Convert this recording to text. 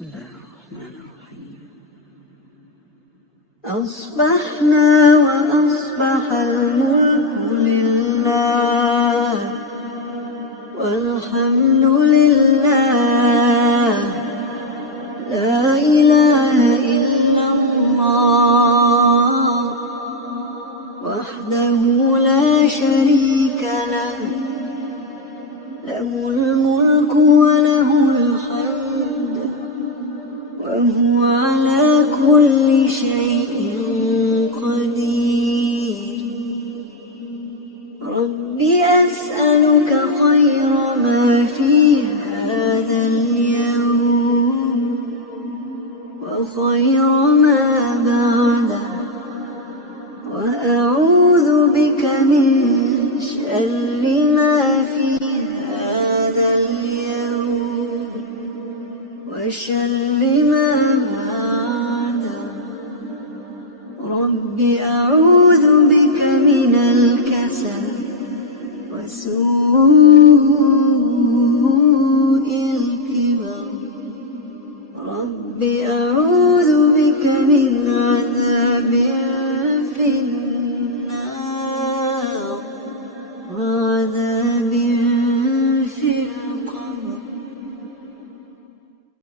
بسم الله الرحمن الرحيم. أصبحنا وأصبح الملك لله والحمد لله، لا إله إلا الله وحده لا شريك له، له الملك وله الحمد وهو على كل شيء قدير. رب أسألك خير ما في هذا اليوم وخير ما بعده، وأعوذ بك من شر ما في هذا اليوم وشر ما بعده. رب أعوذ بك من الكسل وسوء الكبر. رب أعوذ